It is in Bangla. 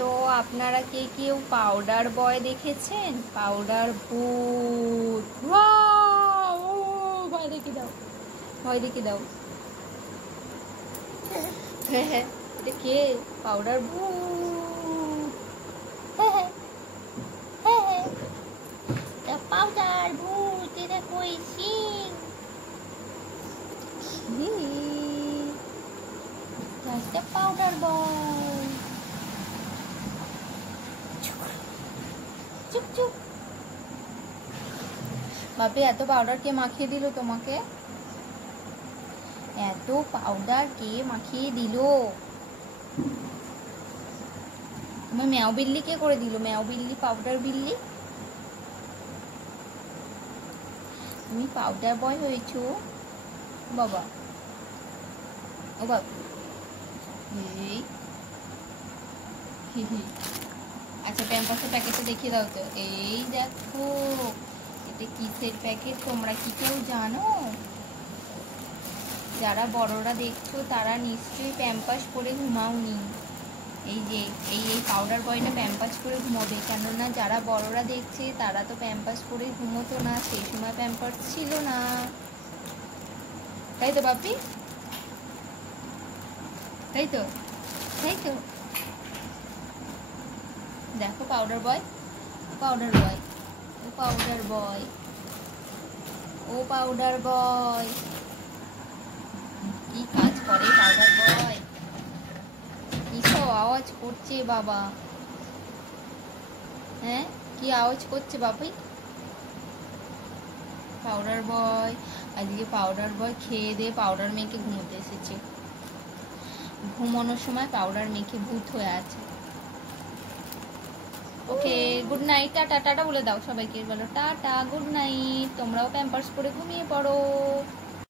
তো আপনারা কে কেউ পাউডার বয় দেখেছেন? পাউডার ভূত। ভয় দেখে দাও, ভয় দেখে দাও। হ্যাঁ, এটা কে? পাউডার ভূত। পাউডার ভূত, এটা কই সিং? পাউডার বয়। চুপ চুপ। বাপে, এত পাউডার কে মাখিয়ে দিল তোমাকে? এত পাউডার কে মাখিয়ে দিল? তোমার ম্যাও বিল্লি কে করে দিল? ম্যাও বিল্লি, পাউডার বিল্লি। তুমি পাউডার বয় হয়েছো বাবা। ও বাবা, আচ্ছা প্যাম্পাসের প্যাকেটটা দেখিয়ে দাও তো। এই দেখো, এটা কিসের প্যাকেট তোমরা কি কেউ জানো? যারা বড়রা দেখছো তারা নিশ্চয়ই প্যাম্পাস করে ঘুমাওনি। এই যে এই পাউডার বয়টা প্যাম্পাস করে ঘুমোবে, কেননা যারা বড়রা দেখছে তারা তো প্যাম্পাস করে ঘুমোতো না, সেই সময় প্যাম্পাস ছিল না, তাই তো বাপি? তাই তো, তাই তো। দেখো পাউডার বয়, পাউডার বয়, ও পাউডার বয়, ও পাউডার বয়। কি কাজ করে পাউডার বয়? কিসব আওয়াজ করছে বাবা? হ্যাঁ, কি আওয়াজ করছে বাপি? পাউডার বয় আজকে পাউডার বয় খেয়ে দিয়ে পাউডার মেখে ঘুমোতে এসেছে। ঘুমানোর সময় পাউডার মেখে ভূত হয়ে আছে। ওকে, গুড নাইট। টাটা টাটা বলে দাও সবাইকে, বলো টাটা, গুড নাইট। তোমরাও প্যাম্পার্স করে ঘুমিয়ে পড়ো।